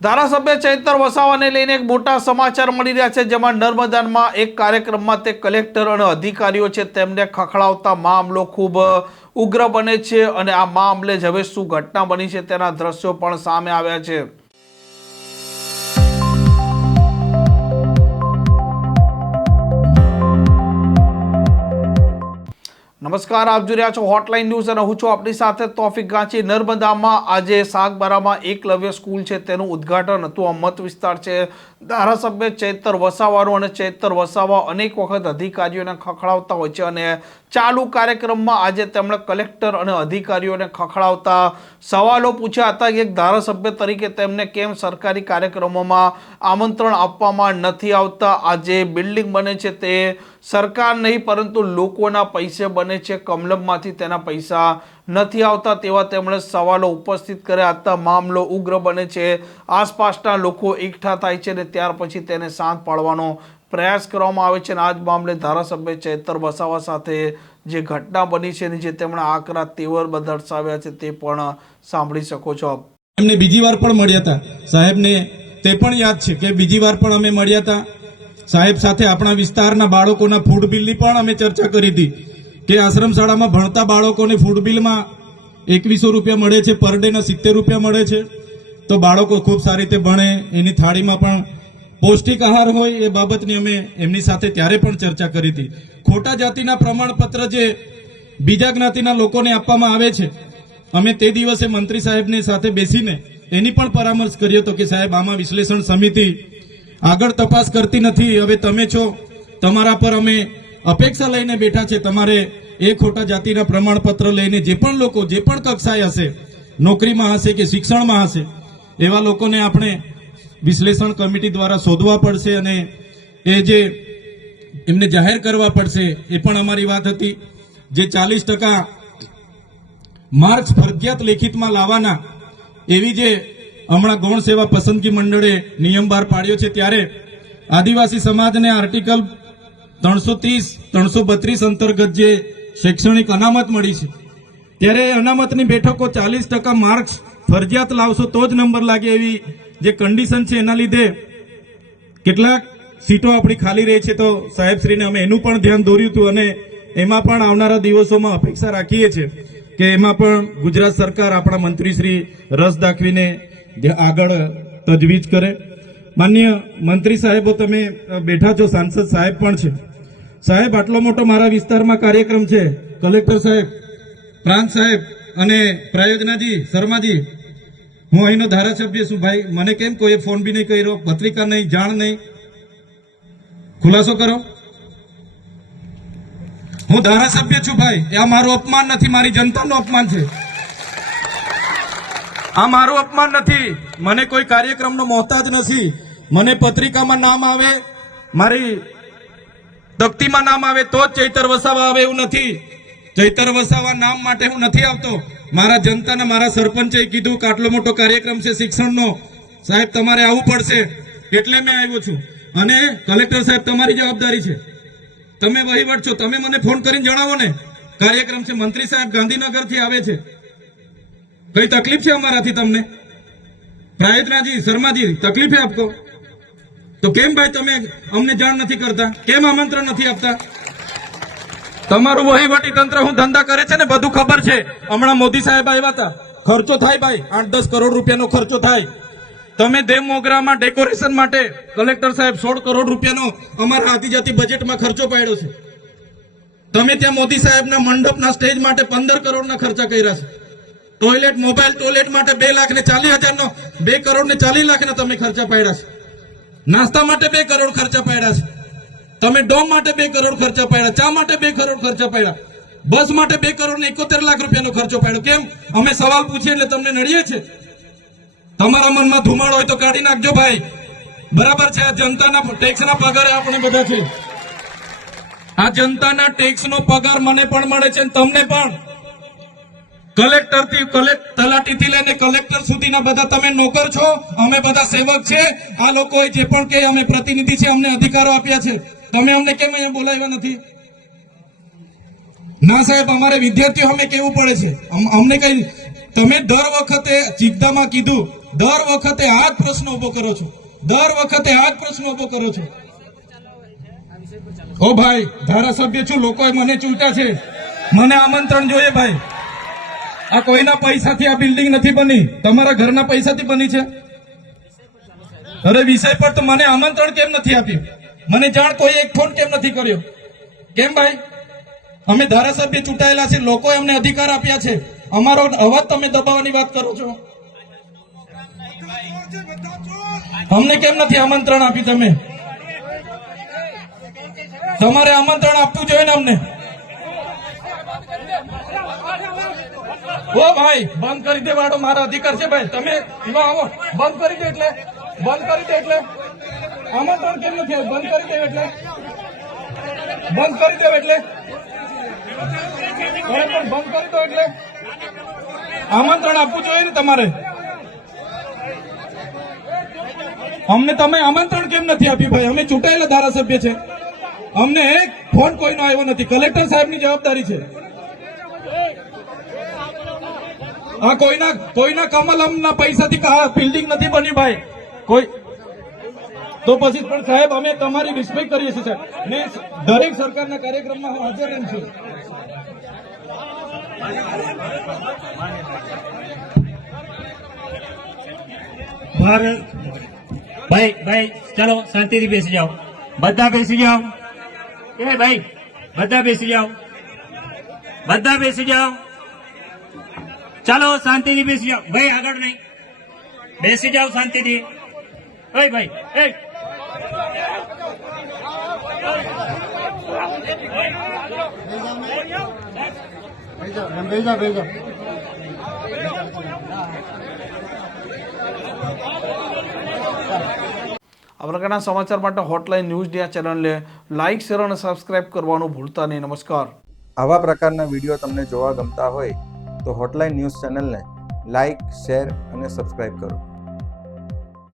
ધારાસભ્ય ચૈતર વસાવાને લઈને એક મોટા સમાચાર મળી રહ્યા છે, જેમાં નર્મદાનમાં એક કાર્યક્રમમાં તે કલેક્ટર અને અધિકારીઓ છે, તેમને ખખડાવતા મામલો ખૂબ ઉગ્ર બને છે અને આ મામલે જ હવે શું ઘટના બની છે તેના દ્રશ્યો પણ સામે આવ્યા છે. નમસ્કાર, આપ જોઈ રહ્યા છો હોટલાઇન ન્યૂઝ અને હું છું આપણી સાથે તોફિક ગાંચી નર્મદામાં આજે સાગબારામાં એકલવ્ય સ્કૂલ છે, તેનું ઉદ્ઘાટન હતું. આ મત વિસ્તાર છે, ધારાસભ્ય ચૈતર વસાવાનું અને ચૈતર વસાવા અનેક વખત અધિકારીઓને ખખડાવતા હોય છે અને ચાલુ કાર્યક્રમમાં આજે તેમણે કલેક્ટર અને અધિકારીઓને ખખડાવતા સવાલો પૂછ્યા હતા કે એક ધારાસભ્ય તરીકે તેમને કેમ સરકારી કાર્યક્રમોમાં આમંત્રણ આપવામાં નથી આવતા? આજે બિલ્ડિંગ બને છે તે સરકાર નહીં, પરંતુ લોકોના પૈસે બને છે. કમલમમાંથી તેના પૈસા નથી આવતા તેવા તેમણે સવાલો ઉપસ્થિત કર્યા હતા. મામલો ઉગ્ર બને છે. આસપાસના લોકો એકઠા થાય છે અને ત્યાર પછી તેને શાંત પાડવાનો પ્રયાસ કરવામાં આવે છે અને આ જ મામલે ધારાસભ્ય ચૈતર વસાવા સાથે જે ઘટના બની છે અને જે તેમણે આકરા તેવર દર્શાવ્યા છે તે પણ સાંભળી શકો છો એમને બીજી વાર પણ મળ્યા હતા. સાહેબને તે પણ યાદ છે કે બીજી વાર પણ અમે મળ્યા હતા. સાહેબ સાથે આપણા વિસ્તારના બાળકોના ફૂડ બિલની પણ અમે ચર્ચા કરી હતી કે આશ્રમ શાળામાં ભણતા બાળકોને ફૂડ બિલમાં એકવીસો રૂપિયા મળે છે, પર ડેના સિત્તેર રૂપિયા મળે છે. તો બાળકો ખૂબ સારી રીતે ભણે, એની થાળીમાં પણ પૌષ્ટિક આહાર હોય એ બાબતની અમે એમની સાથે ત્યારે પણ ચર્ચા કરી હતી. ખોટા જાતિના પ્રમાણપત્ર જે બીજા જ્ઞાતિના લોકોને આપવામાં આવે છે, અમે તે દિવસે મંત્રી સાહેબની સાથે બેસીને એની પણ પરામર્શ કર્યો હતો કે સાહેબ, આમાં વિશ્લેષણ સમિતિ આગળ તપાસ કરતી નથી, હવે તમે છો, તમારા પર અમે અપેક્ષા લઈને બેઠા છે, તમારે એ ખોટા જાતિના પ્રમાણપત્ર લઈને જે પણ લોકો, જે પણ કક્ષાએ હશે, નોકરીમાં હશે કે શિક્ષણમાં હશે, એવા લોકોને આપણે વિશ્લેષણ કમિટી દ્વારા શોધવા પડશે અને એ જે એમને જાહેર કરવા પડશે, એ પણ અમારી વાત હતી. જે ચાલીસ ટકા માર્ક્સ ફરજિયાત લેખિતમાં લાવવાના, એવી જે હમણાં ગૌણ સેવા પસંદગી મંડળે નિયમ બહાર પાડ્યો છે, ત્યારે આદિવાસી સમાજને આર્ટિકલ ત્રણસો ત્રીસ, ત્રણસો બત્રીસ અંતર્ગત જે શૈક્ષણિક અનામત મળી છે, ત્યારે અનામતની બેઠકો ચાલીસ ટકા માર્ક્સ ફરજિયાત લાવશો તો જ નંબર લાગે એવી જે કન્ડિશન છે એના લીધે કેટલાક સીટો આપણી ખાલી રહી છે તો સાહેબશ્રીને અમે એનું પણ ધ્યાન દોર્યું હતું અને એમાં પણ આવનારા દિવસોમાં અપેક્ષા રાખીએ છીએ કે એમાં પણ ગુજરાત સરકાર આપણા મંત્રીશ્રી રસ દાખવીને આગળ તજવીજ કરે. માન્ય મંત્રી સાહેબો, તમે બેઠા છો, સાંસદ સાહેબ પણ છે. સાહેબ, આટલો મોટો મારા વિસ્તારમાં કાર્યક્રમ છે. કલેક્ટર સાહેબ, પ્રાંત સાહેબ અને પ્રાયોજનાજી, શર્માજી હું અહીંનો ધારાસભ્ય છું, ભાઈ. મને કેમ કોઈ ફોન બી નહીં કર્યો, પત્રિકા નહીં, જાણ નહીં? ખુલાસો કરો. હું ધારાસભ્ય છું, ભાઈ. આ મારું અપમાન નથી, મારી જનતાનું અપમાન છે. આ મારું અપમાન નથી. મને કોઈ કાર્યક્રમનો મોહતાજ નથી. મને પત્રિકામાં નામ આવે, મારી તકતીમાં નામ આવે, તો જ ચૈતર વસાવા આવે એવું નથી. ચૈતર વસાવા નામ માટે હું નથી આવતો. મારા જનતાને મારા સરપંચે કીધું કે આટલો મોટો કાર્યક્રમ છે શિક્ષણનો. સાહેબ, તમારે આવવું પડશે. એટલે મેં આવ્યો છું. અને કલેક્ટર સાહેબ, તમારી જવાબદારી છે. તમે વહીવટ છો. તમે મને ફોન કરીને જણાવો ને. કાર્યક્રમ છે. મંત્રી સાહેબ ગાંધીનગરથી આવે છે. કઈ તકલીફ છે અમારાથી તમને? પ્રાયતનાજી શર્માજી, તકલીફ આપકો? તો કેમ ભાઈ તમે અમને જાણ નથી કરતા? કેમ આમંત્રણ નથી આપતા? તમારું વહીવટી તંત્ર હું ધંધા કરે છે ને બધું ખબર છે. હમણાં મોદી સાહેબ આવ્યા હતા. ખર્ચો થાય ભાઈ, આઠ દસ કરોડ રૂપિયાનો ખર્ચો થાય. તમે દેવ મોગરામાં ડેકોરેશન માટે કલેક્ટર સાહેબ સોળ કરોડ રૂપિયાનો અમારા આદિજાતિ બજેટમાં ખર્ચો પાડ્યો છે. તમે ત્યાં મોદી સાહેબના મંડપના સ્ટેજ માટે પંદર કરોડના ખર્ચા કર્યા છે. ટોયલેટ મોબાઈલ ટોયલેટ માટે બે લાખ ને ચાલીસ હજારનો, બે કરોડ ને ચાલીસ લાખના તમે ખર્ચા પાડ્યા છે. નાસ્તા માટે બે કરોડ ખર્ચા પાડ્યા છે. તમે ડોમ માટે બે કરોડ ખર્ચા પાડ્યા, ચા માટે બે કરોડ ખર્ચા પાડ્યા, બસ માટે બે કરોડ ને એકોતેર લાખ રૂપિયાનો ખર્ચો પાડ્યો. કેમ? અમે સવાલ પૂછીએ એટલે તમને નડીએ છે તમારા મનમાં ધુમાડો હોય તો કાઢી નાખજો ભાઈ. બરાબર છે, આ જનતાના ટેક્સના પગાર આપણે બધા છે. આ જનતાના ટેક્સનો પગાર મને પણ મળે છે તમને પણ. કલેક્ટરથી કલેક્ટ તલાટી થી લઈને કલેક્ટર સુધીના બધા તમે નોકર છો, અમે બધા સેવક છે. આ લોકો જે પણ કે અમે પ્રતિનિધિ છે અમને અધિકારો આપ્યા છે. તમે અમને કેમ અહીંયા બોલાવ્યા નથી? ના સાહેબ, અમારે વિદ્યાર્થીઓ અમે કેવું પડે છે. અમ- અમને કઈ તમે દર વખતે ચિંતામાં કીધું, દર વખતે આ જ પ્રશ્ન ઊભો કરો છો. દર વખતે આ જ પ્રશ્ન ઊભો કરો છો. ઓ ભાઈ, ધારાસભ્ય છું લોકોએ મને ચૂંટ્યા છે. મને આમંત્રણ જોઈએ ભાઈ. આ કોઈના પૈસાથી આ બિલ્ડિંગ નથી બની? તમારા ઘરના પૈસાથી બની છે? અરે વિષય પર તો મને આમંત્રણ કેમ નથી આપ્યું? મને જાણ કોઈ એક ફોન કેમ નથી કર્યો? કેમ ભાઈ? અમે ધારાસભ્ય ચૂંટાયેલા છે, લોકોએ અમને અધિકાર આપ્યા છે. અમારો અવાજ તમે દબાવવાની વાત કરો છો. અમને કેમ નથી આમંત્રણ આપ્યું તમે? તમારે આમંત્રણ આપવું જોઈએ ને અમને? ઓ ભાઈ, બંધ કરી દે વાળો, મારો અધિકાર છે ભાઈ. તમે એમાં આવો. બંધ કરી દે એટલે. બંધ કરી દે એટલે. આમંત્રણ કેમ નથી? બંધ કરી દેવ એટલે? બંધ કરી દેવ એટલે? બંધ કરી દો એટલે? આમંત્રણ આપવું જોઈએ ને તમારે? અમને તમે આમંત્રણ કેમ નથી આપ્યું ભાઈ? અમે ચૂંટાયેલા ધારાસભ્ય છે. અમને એક ફોન કોઈનો આવ્યો નથી. કલેક્ટર સાહેબની જવાબદારી છે. આ કોઈના કોઈના કમલમના પૈસાથી બિલ્ડિંગ નથી બની ભાઈ. કોઈ તો પછી પણ સાહેબ, અમે તમારી રિસ્પેક્ટ કરીએ છીએ, સાહેબ. ને દરેક સરકારના કાર્યક્રમમાં હું હાજર રહું છું. ભારત, ભાઈ ભાઈ, ચલો, શાંતિથી બેસી જાઓ. બધા બેસી જાઓ. એ ભાઈ, બધા બેસી જાઓ. બધા બેસી જાઓ. ચાલો, શાંતિથી બેસી જાઓ. ભાઈ, આગળ નહીં. બેસી જાઓ શાંતિથી. ભાઈ ભાઈ એ આ પ્રકારના સમાચાર માટે હોટલાઇન ન્યૂઝ ડિયા ચેનલને લાઇક શેર અને સબસ્ક્રાઇબ કરવાનું ભૂલતા નહીં. નમસ્કાર. આવા પ્રકારના વીડિયો તમને જોવા ગમતા હોય તો હોટલાઇન ન્યૂઝ ચેનલને લાઇક શેર અને સબસ્ક્રાઇબ કરો.